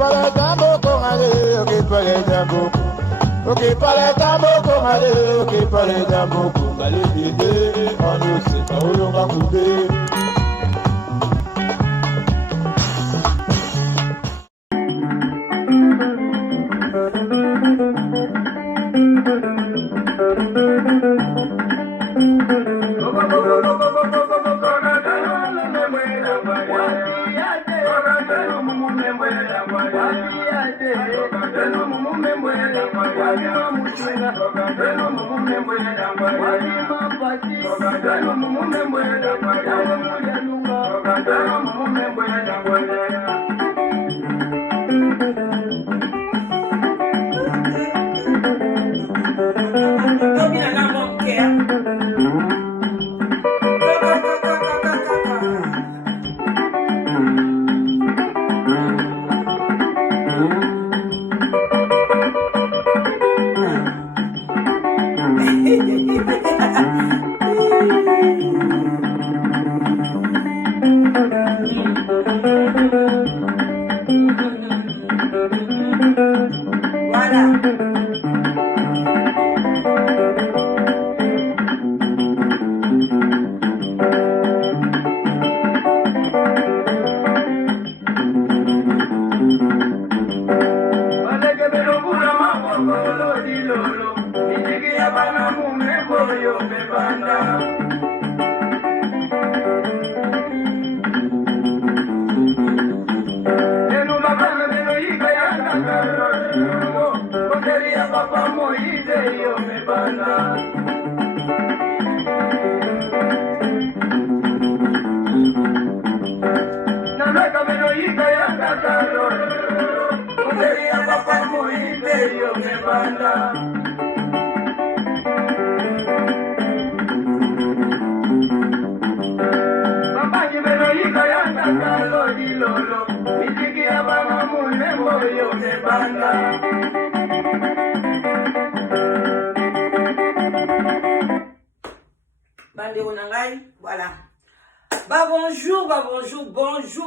para tambo con ale, ok para tambo. Ok para tambo con ale, ok para tambo con ale. Dide, on se pa olonga kude. Voilà. Bonjour,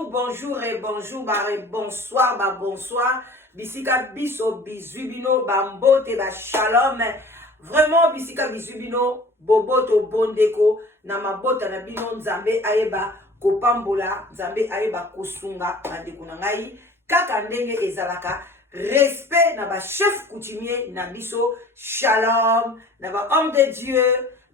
bonjour et bonjour, bonsoir, bonsoir. Bisika biso bizubino bambote ba shalom. Vraiment bisika bizubino boboto bondeko na mabota na bino nzambe ayeba kopambola, nzambe ayeba kosunga bandeko na ngai kaka ndenge ezalaka. Respect na ba chef coutumier na biso shalom, na ba homme de Dieu,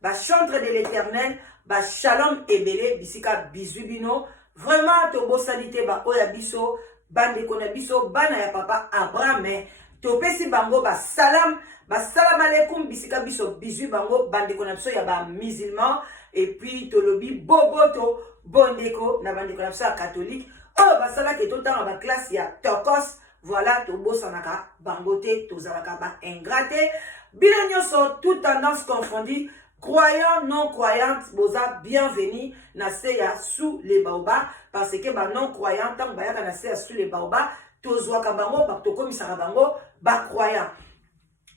ba chantre de l'Éternel, ba shalom ebele bisika bizubino. Vraiment to bosalite ba oya biso bandeko na biso bana ya papa Abraham to pesi bango ba salam alaikum bisika biso bizu bango bandeko na biso ya ba musulman et puis to lobi boboto bondeko na bandeko na biso ya catholique oh basala ke to tanga ba classe ya tokos. Voilà to bosanaka bangote to zalaka ba ingrate bino nyonso toute tendance confondue. Croyants, non-croyants, boza bienvenue na seya sous les baobas parce que ba non-croyants tant bayaka na seya sous les baobas tozwaka bango ba to komisaka bango ba croyants.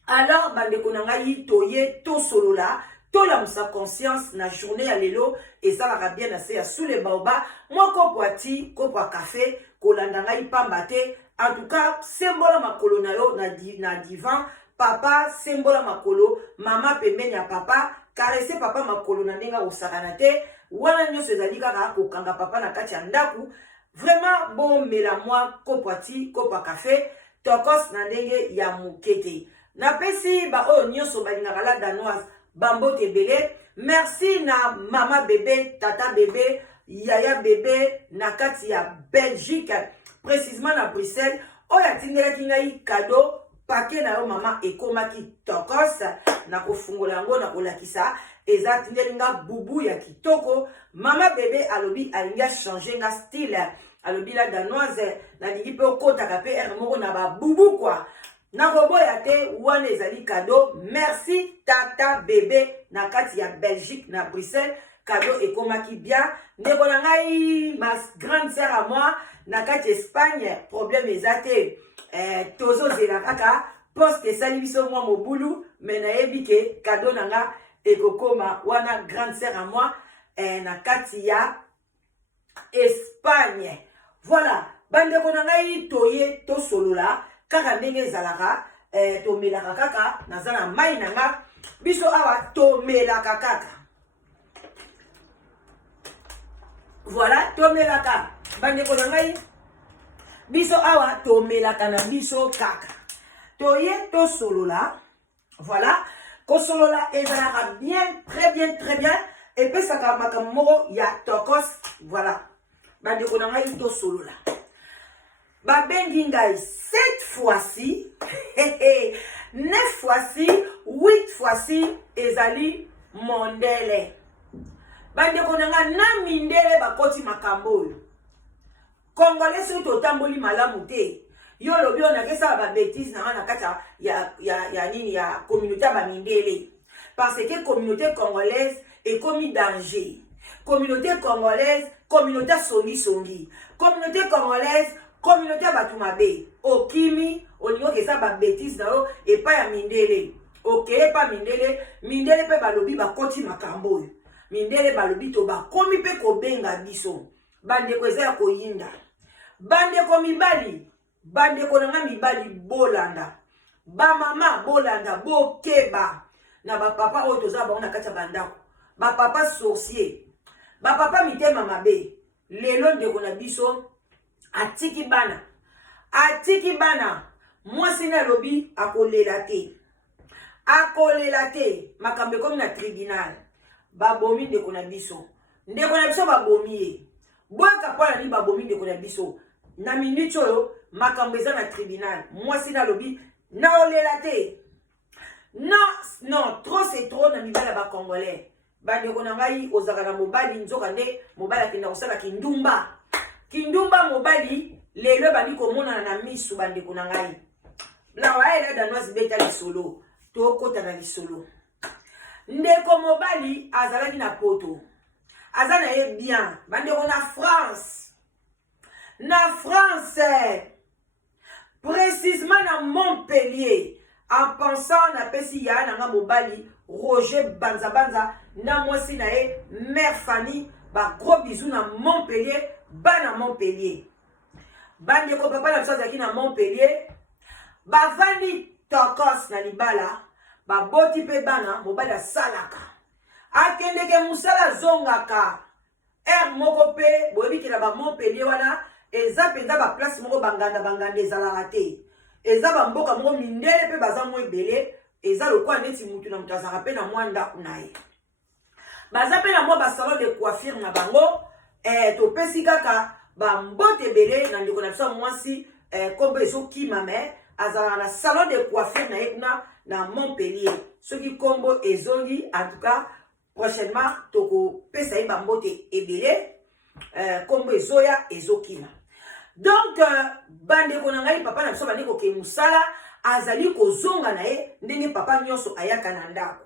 Alors bandeko na ngai toye to solola to la musa conscience na journée ya lelo ezalaka bien na seya sous les baobas moko poati ko kwa café kolanda ngai pambate en tout cas sembola makolo na yo na divan papa sembola makolo mama pembeni ya papa caresser papa makolo na ndenga osakana te wana nyonso ezali kaka kokanga papa na kati ya ndaku. Vraiment bon mela moi kopwati kopa café tokos na ndenge ya mukete na pesi ba o nyonso balingaka la danoise bambote ebele. Merci na mama bébé tata bébé yaya bébé na kati ya Belgique précisément na Bruxelles oyo atindelaki ngai cadeau pake na yo mama ekomaki tokos na kofungola yango na kolakisa eza tindeli nga bubu ya kitoko. Mama bébé alobi alingi changer nga style alobi la danoise nalingi pe okotaka pe ere moko na babubu kwa na koboya te wana ezali cadeau. Merci tata bébé na kati ya Belgique na Bruxelles cadeau ekomaki bien. Ndeko na ngai ma grande sœur à moi na kati Espagne problème ezate tozo zela kaka poste esali biso mwa mobulu mais nayebi ke cadeau nanga ekokoma wana grande sœur à moi na kati ya Espagne. Voilà bandeko na ngai toye to solola kaka ndenge ezalaka tomelaka kaka naza na mai na nga biso awa tomelaka kaka voilà tomelaka bandeko na ngai biso awa tomelaka na biso kaka toye to solola voilà kosolola ezalaka bien très bien epesaka makambo moko ya tokos voilà bandeko na ngai to solola babengi ngai 7 fois-ci 9 fois-ci 8 fois-ci ezali mondele bandeko na ngai na mindele bakoti makambo oyo congolais soki totamboli malamu te yo lobi oyo nakesala babétise na nga na kati ya nini ya communauté ya bamindele parce que communauté congolaise ekomi danger communauté congolaise communauté songi communauté congolaise communauté ya bato mabe okimi olingi okesa babétise na yo epai ya mindele okeye pa mindele mpe balobi bakoti makambo oyo mindele balobi to bakomi mpe kobenga biso bandeko eza ya koyinda bandeko mibali bandeko na nga mibali bolanda bamama bolanda bokeba na bapapa oyo toza bango na kati ya bandako bapapa sorcier bapapa mitema mabe lelo ndeko na biso atiki bana mwasi na lobi akolela te makambo ekomi na tribunal babomi ndeko na biso babomi ye boyaka mpona nini babomi ndeko na biso na minute oyo makambo eza na tribunal mwasi na lobi naolela te non trop c'est trop na mibali ya bacongolais bandeko na ngai ozaka na mobali nzoka nde mobali akenda kosala kindumba mobali lelo ebandi komonana na misu bandeko na ngai lawa ele danoise beta lisolo tokota na lisolo ndeko mobali azalaki na poto aza na ye bien bandeko na France précisément na Montpellier en pensant na pesi ya nanga mobali Roger Banza na mwasi na ye mère Fanny ba gros bisous na Montpellier bana Montpellier bandeko papa na biso azalaki na Montpellier bavandi tokos na libala baboti mpe bana mobali asalaka akendeke mosala zongaka moko mpe boyebikela ba Montpellier wana eza mpenza baplace moko banganda ezalaka te eza bamboka moko mindele mpe baza mo ebele eza lokola neti mutu na mutu azalaka mpe na mwa ndako na ye baza mpe na mwa basalon de coiffure na bango topesi kaka bambote ebele na ndeko na biso mwasi kombo ezokima me azalaka na salon de coiffure na ye kuna na Montpellier soki kombo ezongi en tout cas prochainement tokopesa ye bambote ebele kombo ezoya ezokima donc bandeko na ngai papa na biso bandi koke mosala azali kozonga na ye ndenge papa nyonso ayaka na ndako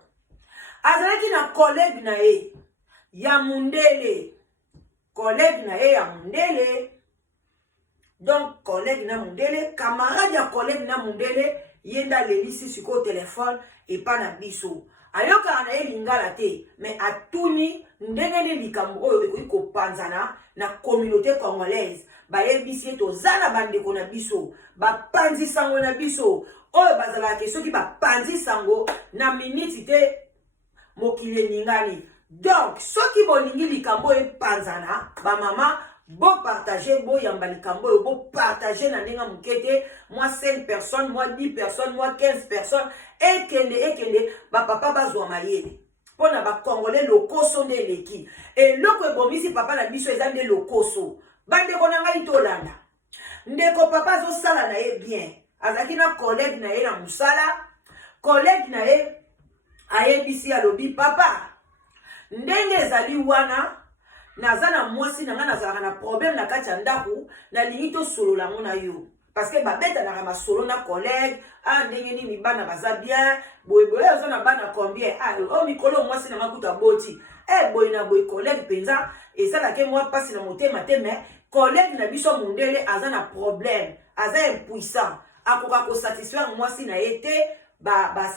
azalaki na collègue na ye ya mundele donc collègue na mundele camarade ya collègue na mundele ye nda lelisi sikoyo telefone epa na biso ayokaka na ye lingala te mais atuni ndenge ni likambo oyo ekoki kopanzana na communauté congolaise bayebisi ye toza na bandeko na biso bapanzi sango na biso oyo bazalaka ke soki bapanzi sango na miniti te mokili eningani donc soki bolingi likambo oyo epanzana bamama bopartage boyamba likambo oyo bopartage na ndenge moke te mwa 5 personnes mwa 10 personnes mwa 15 personnes ekende bapapa bazwa mayele mpona bacongolais lokoso nde eleki eloko ebomisi papa na biso eza nde lokoso bandeko na ngai tolanda ndeko papa azosala na ye bien azalaki na collègue na ye na mosala collègue na ye ayebisi alobi papa ndenge ezali wana naza na mwasi na nga nazalaka na problème na kati ya ndako nalingi tosolola ngo na yo parce que babetanaka masolo na collègue ndenge nini bana baza bien boyeboye oza na bana combien o mikolo mwasi na nga kuta boti boye na boye collègue mpenza esalaki mwa mpasi na motema te mais collègue na biso mundele aza na problème aza impuissant akoka kosatisfaire mwasi na ye te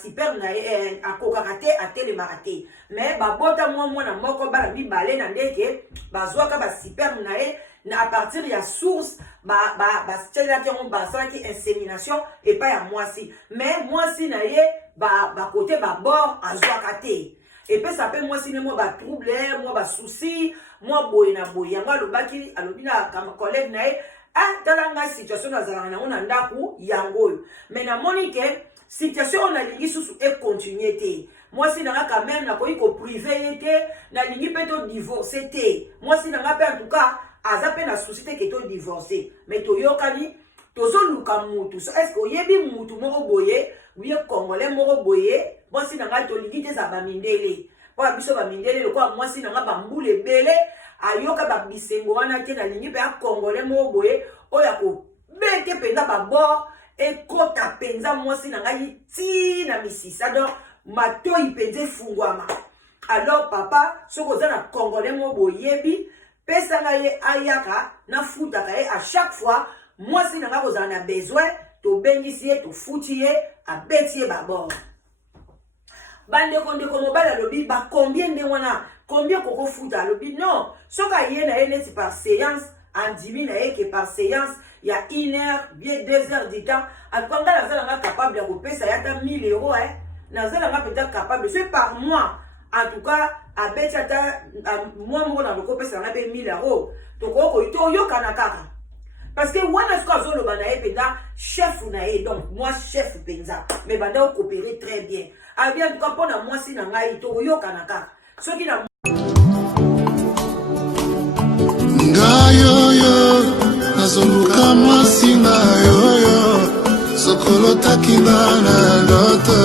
super na ye akokaka te atelemaka te mais babota mwana moko bana mibale na ndeke bazwaka basuper na ye à partir de la source c'est là qui on basa qui insémination et pas à moi si mais moi si na ye côté bord à zoakate et puis ça peut moi si moi trouble moi souci moi boy na boy yanga lo baki alobina comme collègue na talanga situation na zalanga na ona ndaku yango mais na monique situation on a lingi sous et continuité moi si nanga quand même na ko privé été na lingi peut divorcer moi si nanga en tout cas azape na société que to divorcé mais to yokani tozo luka mutu est-ce que yebi mutu moko boye oui congolais moko boye moi si nanga to lingi te za ba mindele po biso ba mindele le quoi moi si nanga ba mbule belé ayoka ba bisengo wana te na lingi pe congolais moko boye oya ko bete penza ba bord et kota penza moi si nanga yiti na misisa donc matoi penze fungwama alors papa soko za na congolais moko boyebi pesa nga ye ayaka na futaka ye à chaque fois moi si nanga kozala na besoin to bengisi ye to futi ye abeti ye babord bandeko ndeko mobali alobi ba combien nde wana combien koko futa alobi non soka ye na ye neti par séance andimi na ye ke par séance il y a 1 heure bien 2 heures du temps akanga nazala nga capable ya kopesa ya ta 1000 euros nazala nga peut-être capable c'est par mois en tout cas à Betata moi na loko pesa na 1000 euros donc to yokana kaka parce que wana sko azolo bana e penda chef na e donc moi chef penza mais banda coopérer très bien a bien en tout cas pona moi si na ngai to yokana kaka soki na ngayo nazoluka mwasi ngayo sokolo takinga na ndoto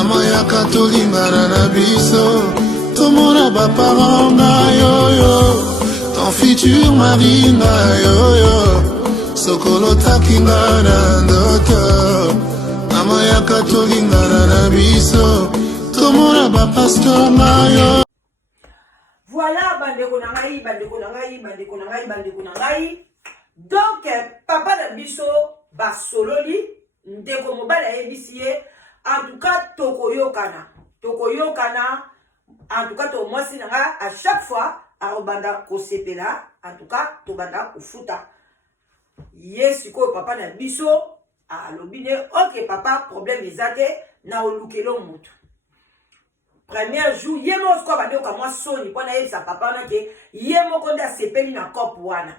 amayaka tolingana na biso tomona baparent na yoyo ton futur mari na yoyo sokolo takinga na ndoto amayaka tolingana na biso tomona bapasteur na yo. Voilà bandeko na ngai bandeko na ngai bandeko na ngai bandeko na ngai donc papa na biso basololi ndeko mobali ayebisi ye en tout cas tokoyokana en tout cas to mwasi nanga à chaque fois arobanda kosepela en tout cas to banda kufuta yesu ko papa na biso alobine ok papa problème ezate na olukelo mutu premier jour yemo ko bande ko moi soni pona yesa papa na ke yemo ko nda sepeli na cop wana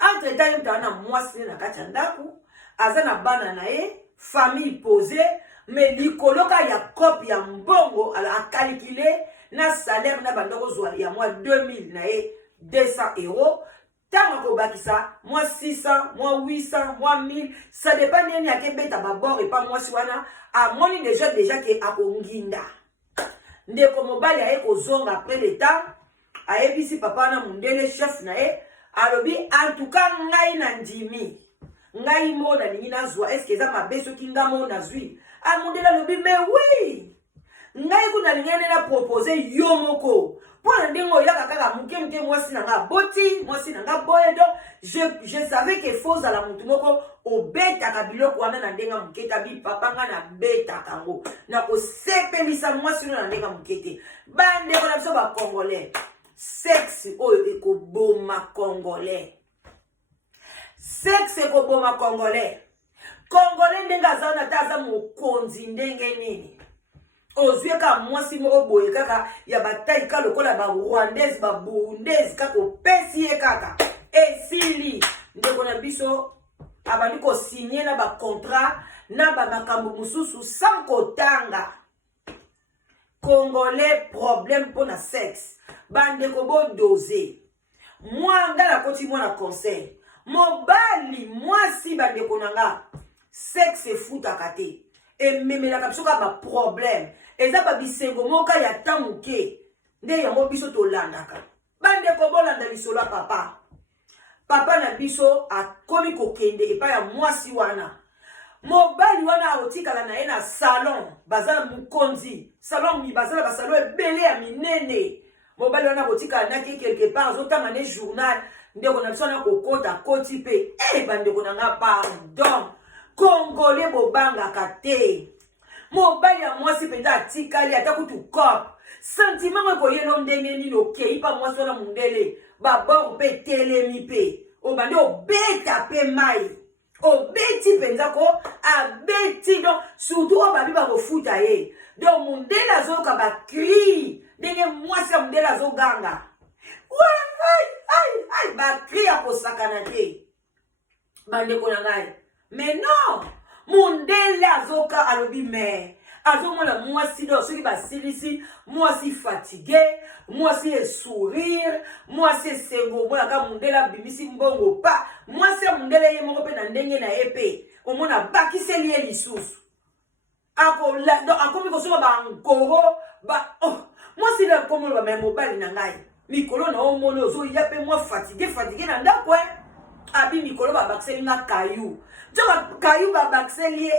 entre temps yo na mwasi na kati ndaku azana bana na ye famille posée mais likoloka ya cop ya mbongo ala calculer na salaire na bandoko zwa ya moi 2000 na ye 200 euros tant ko bakisa moi 600 moi 800 moi 1000 ça dépend nini akebeta babord et pas moi siwana a moni déjà ke akonginda ndeko mobali aye kozonga après le temps ayebisi papa na mundele chef na ye alobi en tout cas ngai na ndimi ngai mo na ningi na zwa est-ce que za mabeso kinga mo na zwi a mundele alobi mais oui ngai kuna lingene na proposer yo moko pona ndingo yaka kaka muke mwasi na nga boti mwasi na nga boye donc je savais que faut à la mutu moko obeta kabiloko wana na ndenga muketa bi papa nga na beta kango na ko sepelisa mwasi na ndenga mukete bande ko na biso ba congolais sexe oyo ekoboma congolais sexe ekoboma congolais ndenga za na taza mokonzi ndenge nini ozweka mwasi moko boye kaka ya bataille ka lokola ba rwandaise ba burundaise kaka opesi ye kaka esili ndeko na biso abandi ko signer na ba contrat na ba makambo mususu sans kotanga congolais problème pour na sexe bande ko bo doser moi ngala koti mwana conseil mobali mwasi bande ko nanga sexe futaka te et memelaka biso ka ba problème eza ba bisengo moka ya tamuke nde yango biso tolandaka bande ko bolanda lisolo papa na biso akomi kokende epa ya mwasi wana mobali wana aotikala na ye na salon bazala mukonzi salon mi bazala ba salon ebele ya minene mobali wana aotikala na ke quelque part azotanga ne journal ndeko na biso na kokota koti pe bandeko na nga pardon congolais bobangaka te mobali ya mwasi penza atikali ata kutu cop sentiment ko yelo ndenge nini okei pa mwasi wana mundele babor pe telemi pe obande obeta pe mai obeti penza ko abeti donc surtout obabi ba kofuta ye donc mundela zoka ba cri ndenge mwasi ya mundela zoganga ai ba cri akosakana te bandeko na ngai mais non mundela azoka alobi mais azomona mwasi do soki basilisi mwasi fatigué mwasi sourire mwasi sengo mona ka mundela bimisi mbongo pa mwasi mundela ye moko pe na ndenge na epe omona bakiseli ye lisusu akomi kosoka bankoro mwasi na komo ba me mobali na ngai mikolo na omona ozoya pe mwa fatigué na ndako abi mikolo babakiseli nga kayu nzoka kayu babakiseli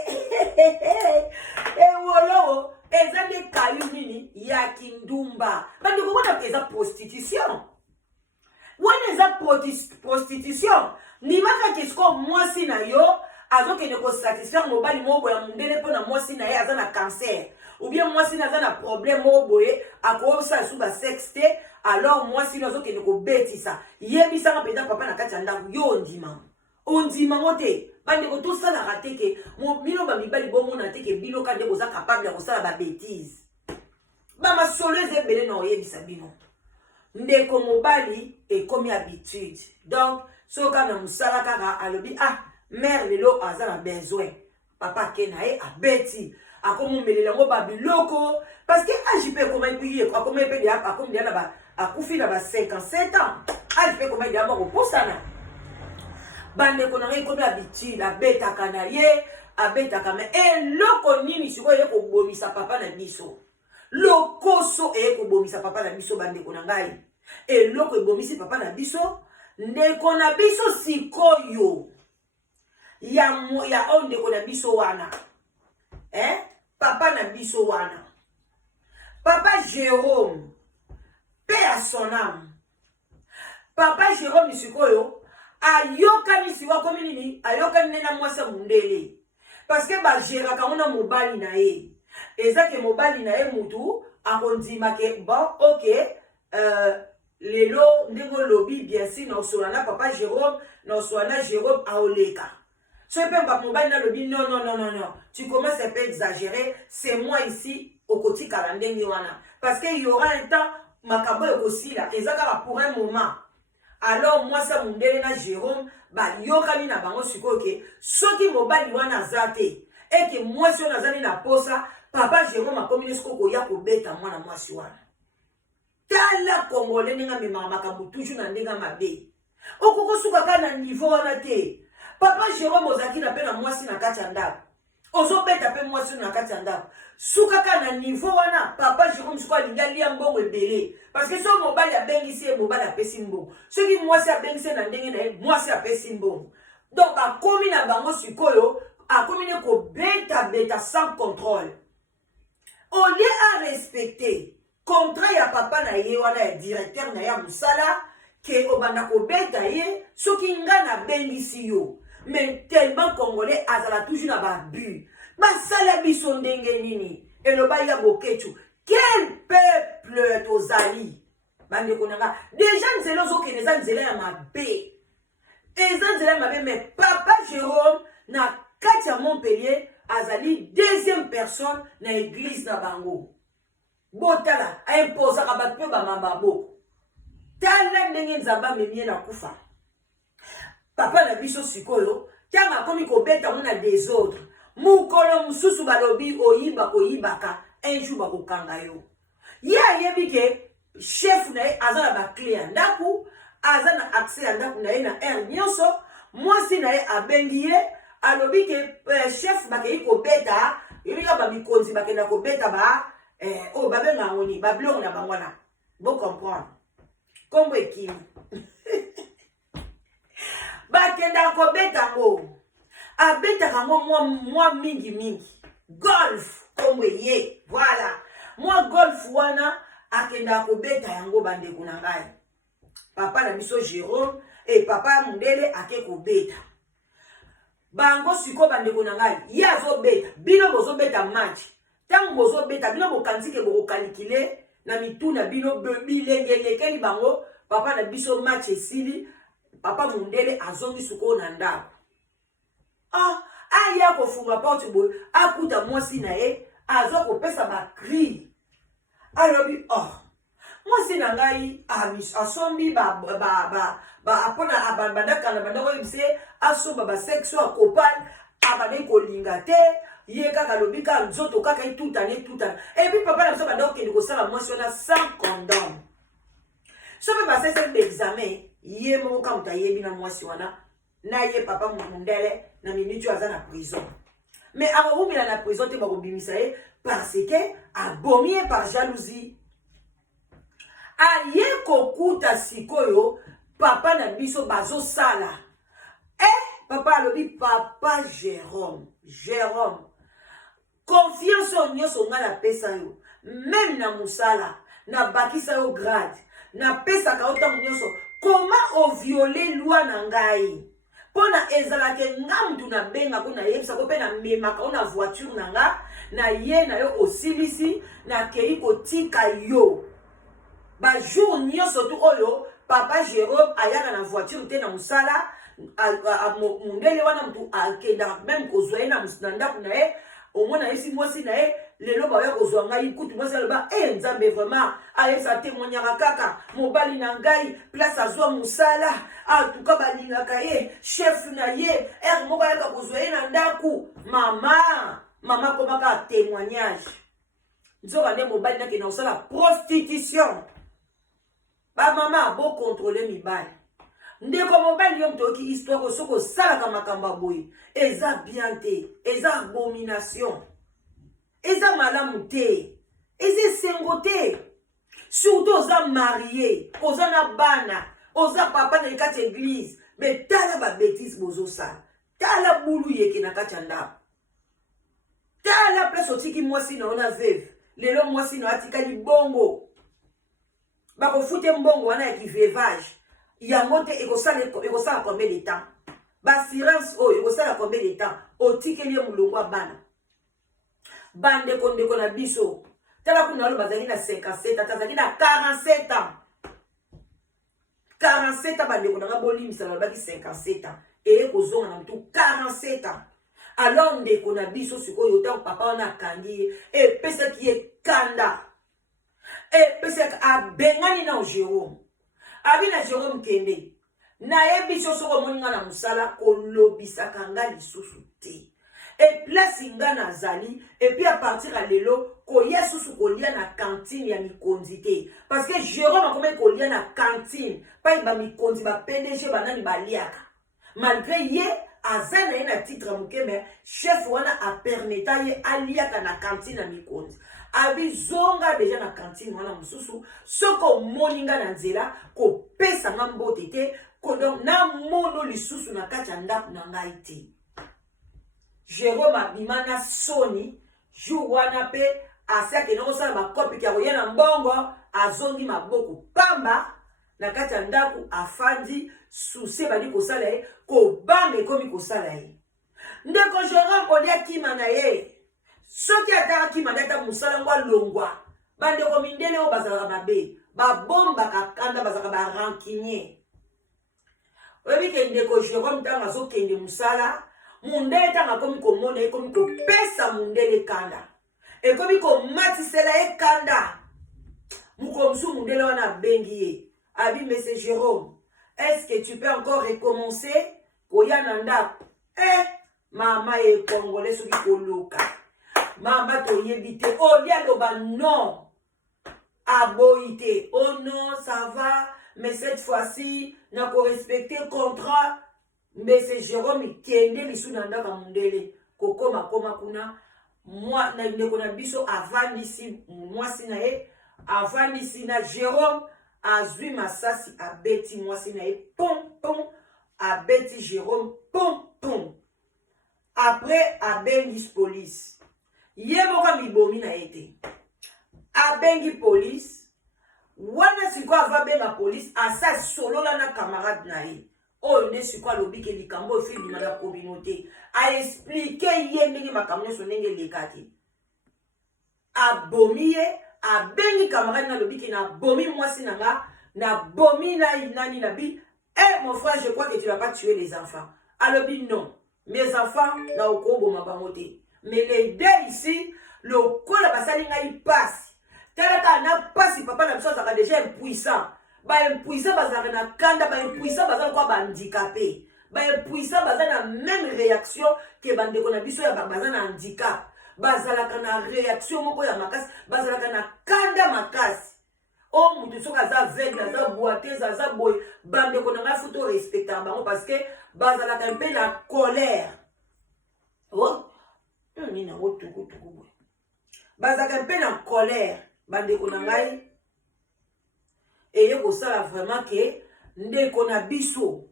ewolo eza nde kayu nini ya kindumba bandeko wana eza prostitution wana eza prostitution ndimaka kesiko mwasi na yo azokende kosatisfaire mobali moko boye ya mundele mpo na mwasi na ye aza na cancer ou bien mwasi na aza na problème moko boye akosala su basexe te alors mwasi na azokende kobetisa yebisanga mpenza papa na kati ya ndako yo ondimango te bandeko tosalaka te ke bino bamibali bomona te ke bino kande boza capable ya kosala babétise bamasolo eza ebele na oyebisa bino ndeko mobali ekomi habitude donc soka na mosala kaka alobi mère lelo aza na besoin papa ake na ye abeti akomomelela yango babiloko parce que age mpe ekoma epiki akoma epe de akomi deya na akufi na ba 57 ans age mpe ekoma deya bakokosana bandeko na ngai ekomi habitude abetaka na ye abetaka me eloko nini sikoyo eye kobomisa papa na biso lokoso eye kobomisa papa na biso bandeko na ngai eloko ebomisi papa na biso ndeko na biso sikoyo ya o ndeko na biso wana papa na biso wana papa Jérôme paix à son âme papa Jérôme sikoyo ayokani siwa komi nini ayokani nena mwasi mundele parce que bageraka ngona mobali na ye eza ke mobali na ye mutu akondima ke bon ok lelo ndenge lobi bien si na osola na papa Jérôme na osola na Jérôme aoleka so pe mobali na lobi non tu commences un peu exagérer c'est moi ici au kotika la ndenge wana parce que il y aura un temps makabo ekosila ezaka pour un moment alors moi ça mundele na Jérôme yokani na bango sikoyo ke soki mobali wana azate et que moi si on azali na posa papa Jérôme akomi siko koya kobeta mwana mwasi wana tala congolais ninga memaka makambo toujours na ndenga mabe okokosuka ka na niveau wana te papa Jérôme ozaki na pe na mwasi na kati ya ndako ozobeta pe mwasi na kati ya ndako suka ka na niveau wana papa Jérôme suka linga lia mbongo ebele parce que so mobali abengisi mobali apesi mbongo soki mwasi abengisi na ndenge na ye mwasi apesi mbongo donc akomi na bango sikoyo akomi ne kobeta sans contrôle au lieu à respecter contrat ya papa na ye wana ya directeur na ya musala ke obanda kobeta ye soki nga na bengisi yo mais tellement congolais azala toujours na babu basala biso ndenge nini eloba ya bokechu quel peuple tozali bandeko nanga déjà nzela ozokende eza nzela ya mabe eza nzela ya mabe mais papa Jérôme na kati ya Montpellier azali deuxième personne na église na bango botala aimposaka bato mpe bamababo tala ndenge nzambe amemie na kufa papa na biso sikoyo tianga akomi kobeta mona desordre mukolo mosusu balobi oyiba koyibaka un jour bakokanga yo ye ayebi ke chef na ye aza na bakle ya ndako aza na accès ya ndako na ye na aire nyonso mwasi na ye abengi ye alobi ke chef bakei kobeta yebika bamikonzi bakenda kobeta oyo babenga ngoni babiloko na bango wana bocomprendre kombo ekimi bakenda kobeta ngo abetaka ngo mwa mingi golf kombo ye voilà mwa golf wana akenda kobeta yango bandeko na ngai papa na biso Jérôme et papa mundele ake kobeta bango siko bandeko na ngai ye azobeta bino bozobeta match tango bozobeta bino bokanzike bokokalikile na mituna bino bilengelekeli bango papa na biso match esili papa mundele azongi suko na ndako aya kofunga porte boy akuta mwasi na ye azo kopesa ba cri alobi mwasi na ngai asombi apona abandaka na bandako yebise asomba ba sexe akopane abandaki kolinga te ye kaka lobi ka nzoto kaka itutana et puis papa na biso bandako kende kosala mwasi wana sans condom so mpe basese d'examen ye moko ka moto ayebi na mwasi wana na ye papa mundele na minute aza na prison mais akokubila na prison te bakobimisa ye parce que abomi ye par jalousie aye kokuta sikoyo papa na biso bazosala papa alobi papa Jérôme confiance nyonso nga na pesa yo même na musala na bakisa yo grade na pesa ka otango nyonso comment oviole loi na ngai pona ezalake nga mtu na benga ko na yebisa ko pe na memaka ona voiture na nga na ye na yo osilisi na kei kotika yo ba jour nyonso tu oyo papa Jérôme ayaka na voiture te na musala mundele wana mtu akenda même kozwa ye na ndako na ye omona yesi mwasi na ye lelo baya kozwa ngai kutu mwasi aloba nzambe vraiment ayesa témoignaka kaka mobali na ngai place azwa musala atuka balingaka ye chef na ye moko ayaka kozwa ye na ndako mama komaka témoignage nzoka nde mobali nakenda kosala prostitution bamama bokontrole mibali ndeko mobali yo mtoki histoire soko osalaka makambo boye eza bien te eza abomination eza malamu te eza esengo te surtout oza marié oza na bana oza papa na kati église mais tala babétise bozosala tala bulu yeke na kati ya ndako tala place otiki mwasi na ona veve lelo mwasi na atikali bongo bakofute mbongo wana ya kivevage yango te ekosala combien de temps bassurance oyo ekosala combien de temps otikeli ye mulongo ya bana bandeko ndeko na biso tala kuna alo bazali na 57 ans azali na 47 ans 47 ans bandeko nanga bolimisa balobaki 57 ans eye kozonga na mutu 47 ans alors ndeko na biso sikoyo otango papa wana akangi ye epesaki ye kanda epesaki abengani na Jérôme abi na Jérôme kende na ye biso soko moninga na musala kolobisaka nga lisusu te et place nga nazali et puis à partir à lelo koya susu kolia na cantine ya mikonzi te parce que Jérôme akomé kolia na cantine pa ba mikonzi ba PDG banani baliaka malgré ye azana ye na titre muke mais chef wana a permeta ye aliaka na cantine na mikonzi abi zonga deja na cantine wana mususu soko moninga na nzela ko pesa nga mbote te ko donc na mono lisusu na kati ya ndako na ngai te Jérôme abimana soni jour wana pe asake na kosala bakopi kia koya na mbongo azongi maboko pamba na kati ya ndako afandi susi bali kosala ye kobanga ekomi kosala ye ndeko Jérôme kolia kima na ye soki ataka kima ndata musala ngwa longwa bandeko mindele o bazalaka mabe babombaka kanda bazalaka barankinier oyebi ke ndeko Jérôme ntango azokende musala mundele ntango akomi komona ekomi kopesa mundele kanda ekomi komatisela ye kanda mukomusu mundele wana abengi ye abi monsieur Jérôme est-ce que tu peux encore recommencer koya na ndako mama ye congolais soki koloka mama toyebi te olia loba non aboyi te oh non ça va mais cette fois-ci na ko respecter contrat monsieur Jérôme kende lisu na ndaka mundele kokoma koma kuna moi na ndeko na biso avandisi mwasi na ye avandisi na Jérôme azwi masasi abeti mwasi na ye pom pom abeti Jérôme pom pom après abengi police ye moko mibomi na ye te abengi police wana siko ava benga police asa solola na camarade na ye oyo nde siko alobi ke likambo efibima na communauté aexplike ye ndenge makambo nyonso ndenge eleka te abomi ye abengi camarade na alobi ke nabomi mwasi na nga na bomi na nani na bi. Eh mon frère, je crois que tu n'as pas tué les enfants. Alors bi non. Mes enfants na okobo mabamote. Mais les deux ici, le kola basali ngai passe. Telaka na passe papa na biso ça déjà impuissant. Ba impuissant bazala na kanda, ba impuissant bazala quoi ba handicapé. Ba impuissant bazala na même réaction que bandeko na biso ya bazala na handicap. Bazala kana réaction moko ya makasi, bazala kana kanda makasi. Oh mutu soka za vegle za boité za boy bandeko na nga photo respectant bango parce que bazala un peu la colère. Oh ni na wotuku boy. Bazala un peu la colère bandeko na ngai. Et yoko sala vraiment que ndeko na biso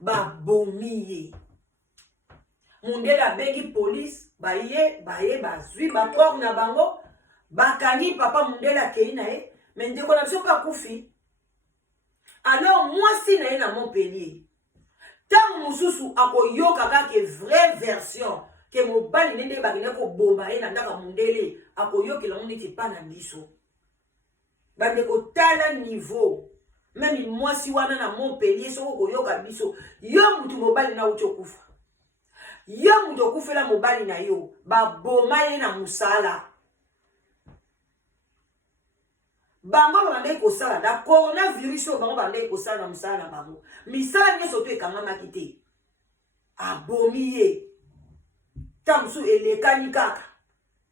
ba bomiye. Mundela bengi police baye bazwi ba corps na bango bakani papa mundela kei na e mais ndeko na biso pa kufi. Alors moi si na e na Montpellier tant mususu akoyoka kaka vraie version que mobali nende bakine ko bomba e na ndaka mundele akoyokela muniti pa na biso. Bandeko tala niveau même moi si wana na Montpellier soko koyoka biso yo mutu mobali na uchokufa. Yo mutu okufela mobali na yo ba boma ye na musala. Bango bande ko sala da coronavirus bango bande ko sala na musala bango. Misala nyeso to ekangama kite. Abomiye. Tamsu elekani kaka.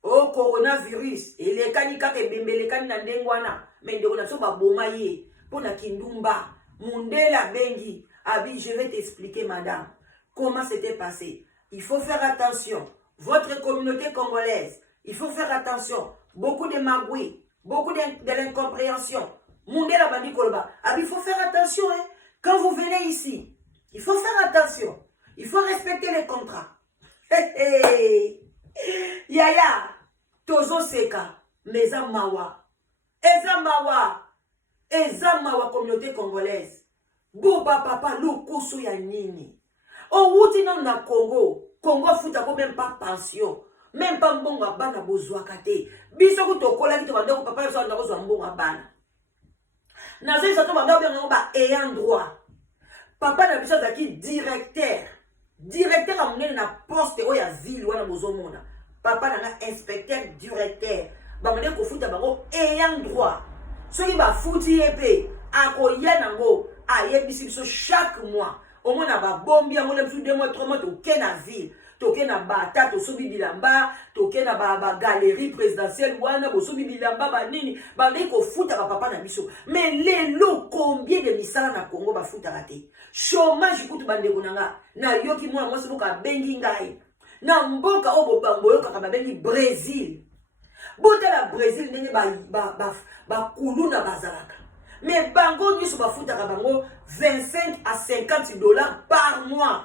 O coronavirus elekani kaka ebembelekani na ndengwana. Mende ona so ba boma ye pona kindumba. Mundela bengi. Abi je vais t'expliquer madame comment c'était passé. Il faut faire attention. Votre communauté congolaise, il faut faire attention. Beaucoup de magouilles, beaucoup de l'incompréhension. Mundela bandi kolba. Il faut faire attention. Hein. Quand vous venez ici, il faut faire attention. Il faut respecter les contrats. Yaya, tozo seka, meza mawa. Eza mawa communauté congolaise. Boba papa lukusu ya nini. O wuti na Congo futa ko même pas pension. Même pas mbongo bana bozwa kate. Biso ko tokola kito bandeko papa so na bozwa mbongo bana. Na zesa to bandeko bengo ba ayant droit. Papa na biso zaki directeur. Directeur amunene na poste o ya ville wana bozomona. Papa na inspecteur directeur. Ba mane ko futa bango ayant droit. Soki ba futi epé akoya nango ayebisi biso chaque mois. Au moins na ba bombi ya mona biso 2 mois 3 mois to na ville. Toke na bata to sobi bilamba, toke na ba galerie présidentielle wana bo sobi bilamba ba nini, ba ndeko futa ba papa na biso. Mais lelo combien de misala na Congo ba futa raté. Chômage kutu bandeko nanga. Na yoki mwana mwasi boka bengi ngai. Na mboka obo bamboyo kaka ba bengi Brésil. Bota la Brésil ndenge ba kuluna bazalaka. Mais bango nyuso ba futa bango 25 à 50 dollars par mois.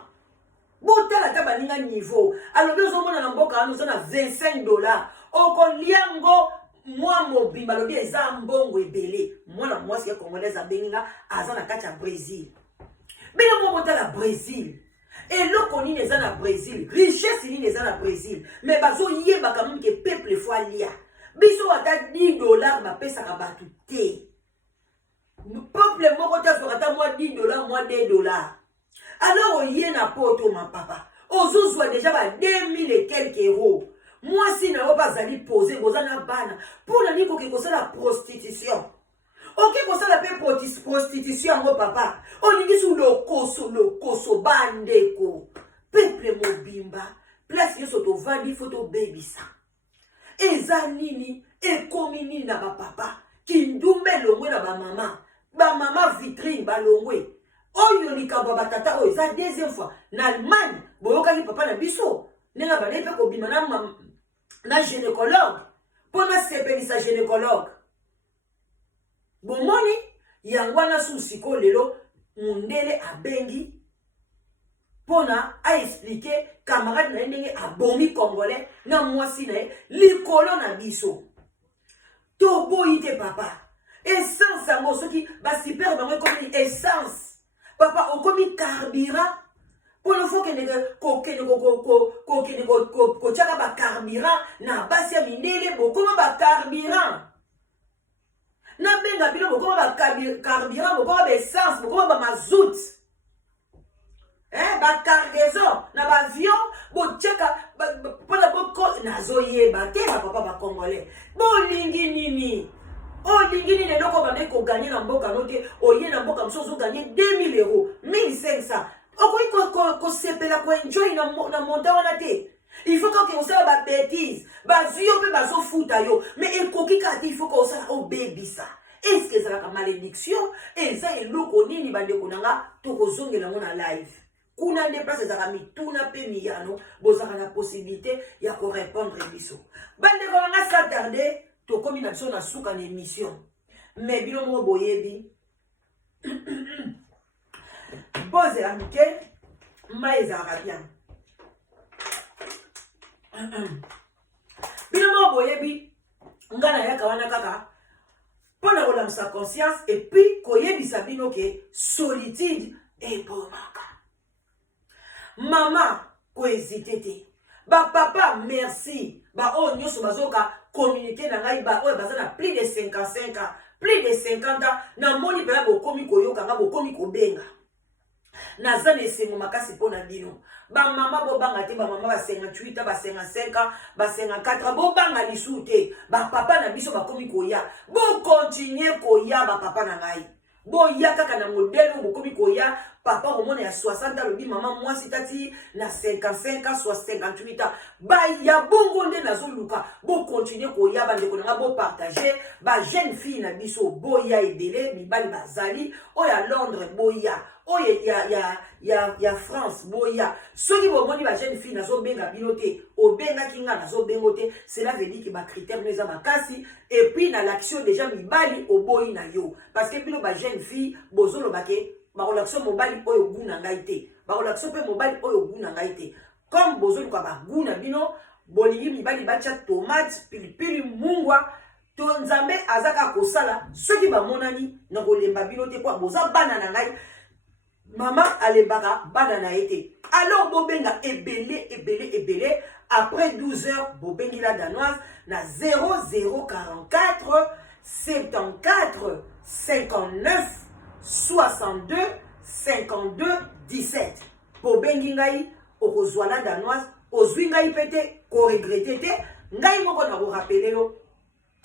Bota la tabaninga niveau. Alors bien on na mboka nous na 25 dollars. Oko liango moi mobimba lobi eza mbongo ebele. Mwana mwasi ya congolaise abenga aza na kati ya Brésil. Bino mo bota la Brésil. Et loko ni eza na Brésil. Richesse ni eza na Brésil. Mais bazo yeba quand même que peuple fois lia. Biso ata 10 dollars ba pesa ka batu te. Peuple moko ta sokata moi 10 dollars moi 2 dollars. Alors oye na poto ma papa. Ozozwa déjà ba 2000 et quelques euros. Moi si na pas zali poser bozana bana pour la niko ke kosala prostitution. OK kosala pe prostitution mo papa. Olingi sou lo koso bandeko. Peuple mobimba. Place yo soto vandi photo baby sa. Eza nini e komini na ba papa. Kindumbe longwe na ba mama. Ba mama vitrine ba longwe. Oyo likamba batata oyo za deuxième fois na Allemagne boyoka li papa na biso nenga ba lepe ko bima na gynécologue pona sepelisa gynécologue bomoni yangwana susiko lelo mundele abengi pona a expliquer camarade na ndenge abomi congolais na mwasi na likolo na biso to boyite papa essence ango soki ba super bango comme essence. Papa, on comme carburant. Pour le faut que ne carburant na basi ya minele bo comme ba carburant. Na benga bino bokoma ba carburant, bokoma ba essence, bokoma ba mazout. Ba cargaison na ba avion, bo cheka pona boko nazo yeba te ba papa ba congolais. Bo lingi nini? O lingi nini loko ba me ko gagner na mboka note, o ye na mboka msozo gagner 2000 euros, 1500. Oko ko sepela ko enjoy na monta wana te. Il faut que on sala ba bêtise, ba zio pe ba zo futa yo, mais ekoki ka te il faut que on sala o baby ça. Est-ce que ça la malédiction? Et ça est loko nini bande konanga to ko zongela mona live. Kuna ne place za mituna pe miyano, bozaka na possibilité ya ko répondre biso. Bande konanga sa tarder, to komi na biso na suka na émission. Mais bino mo boyebi. Pose amike, maïza bien. Bino mo boyebi, ngana ya kawana kaka. Pona kolam sa conscience et puis koyebi sabino ke solitude et bomaka. Maman ko hésiter te. Ba papa merci. Ba o nyoso bazoka communiquer na ngai ba o bazana plus de 55 ans, plus de 50 ans na moni pela bokomi koyoka nga bokomi kobenga. Nazane sengo makasi pona bino. Ba mama bo banga te ba mama ba 58 ba 55 ba 54 bo banga lisute. Ba papa na biso ba komi koya. Bo continuer koya ba papa na ngai. Bo ya kaka na modèle bo komi koya. Papa au monde ya 60 ans lobi maman moi sitati na 55 ans soit 58 ans. Ba ya bongo nde nazo luka. Bo continuer koya ba ndeko na bo partager ba jeune fille na biso boya ebele mibali bazali o ya Londres boya. Oh ya France boya soki bomoni ba jeune fille nazo benga binote o benga kinga nazo bengote cela veut dire que ba critère neza makasi et puis na l'action déjà mibali o boyi na yo parce que bino ba jeune fille bozolo bake ba relation mobali oyo guna ngaite ba relation pe mobali oyo guna ngaite comme bozolo kwa ba guna bino bolingi mibali bacha tomate pilipili mungwa to nzambe azaka kosala soki ba monani na kolemba binote kwa boza bana na ngai maman alebaka banana été. Alors bobenga ebele après 12 heures bobenga danoise na 0044 74 59 62 52 17. Bobengi ngai okozwala danoise ozwi ngai pete ko regretter te ngai moko na ko rappeler yo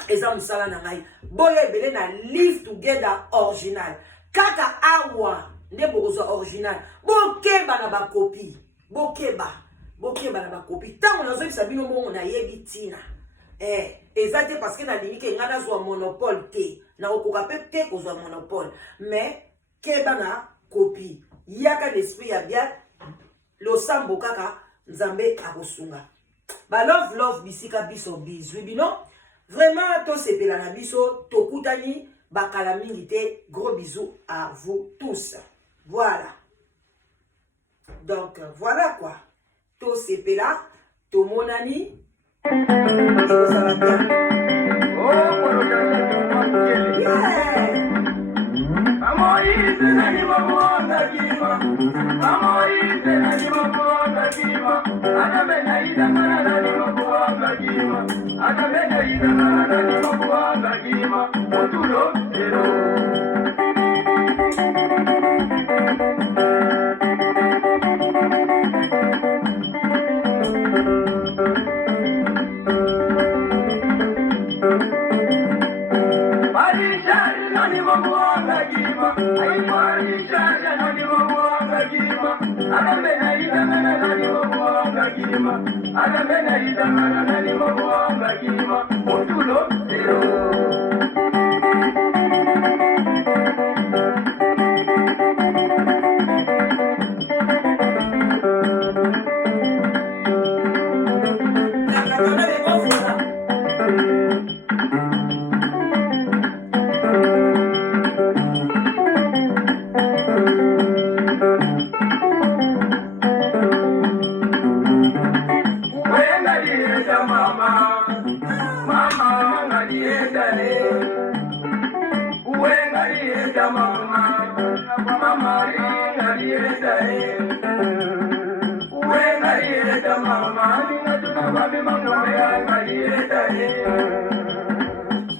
eza musala na ngai boye ebele na live together original kaka awa nde bokozwa original bokeba na bakopi bokeba na bakopi tango nazobisa bino mbongo nayebi tina eza te parce que nalingi ke ngai nazwa monopole te nakokoka mpe te kozwa monopole mais keba na kopi yaka l'esprit ya bien losambo kaka nzambe akosunga love bisika biso bizwi bino vraiment tosepela na biso tokutani bakala mingi te. Gros bisous à vous tous. Voilà. Donc, voilà quoi. Tout c'est là. Tout mon ami. Ça va bien.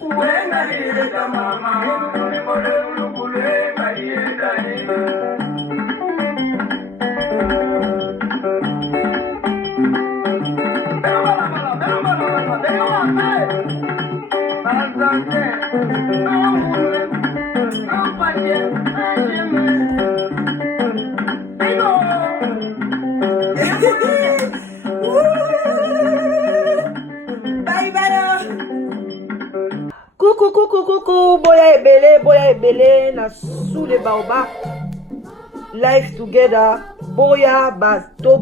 When Coucou, boya ebele na sous les baobab. Life together, boya ba to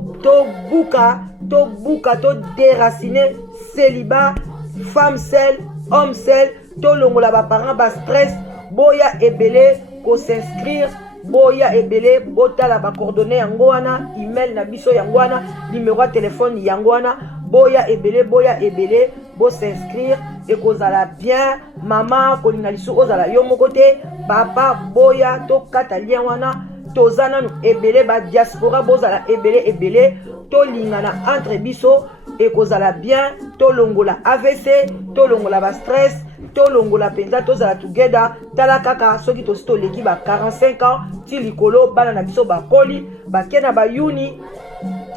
buka, to déraciner célibat, femme seule, homme seul, to longola ba parents ba stress, boya ebele ko s'inscrire, boya ebele botala ba coordonnées yango wana, email na biso yango wana, numéro de téléphone yango wana, boya ebele bo s'inscrire et kozala bien maman kolinga lisu ozala yo moko te papa boya to kata lien wana tozana nu ebele ba diaspora bozala ebele to lingana entre biso et kozala bien to longola AVC to longola ba stress to longola penza tozala together tala kaka soki to leki ba 45 ans ti likolo bana na biso ba koli ba kena ba uni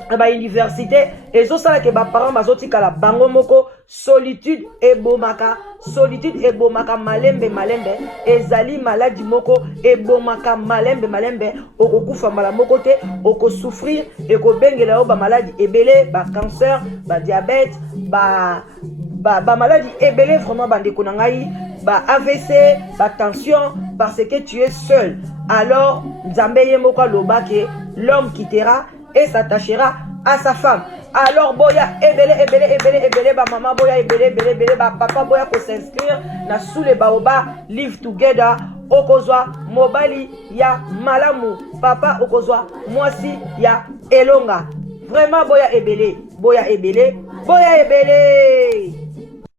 ba université ezosala ke ba parents bazotikala bango moko solitude ebomaka malembe ezali maladie moko ebomaka malembe okokufa mbala moko te okosouffrir ekobengela yo ba maladie ebele ba cancer ba diabète ba maladie ebele vraiment bandeko na ngai ba AVC ba tension parce que tu es seul. Alors nzambe ye moko lobake l'homme quittera et s'attachera à sa femme. Alors boya ebele ba maman boya ebele ba papa boya ko s'inscrire na sous les baobab live together okozwa mobali ya malamu papa okozwa mwasi ya elonga. Vraiment boya ebele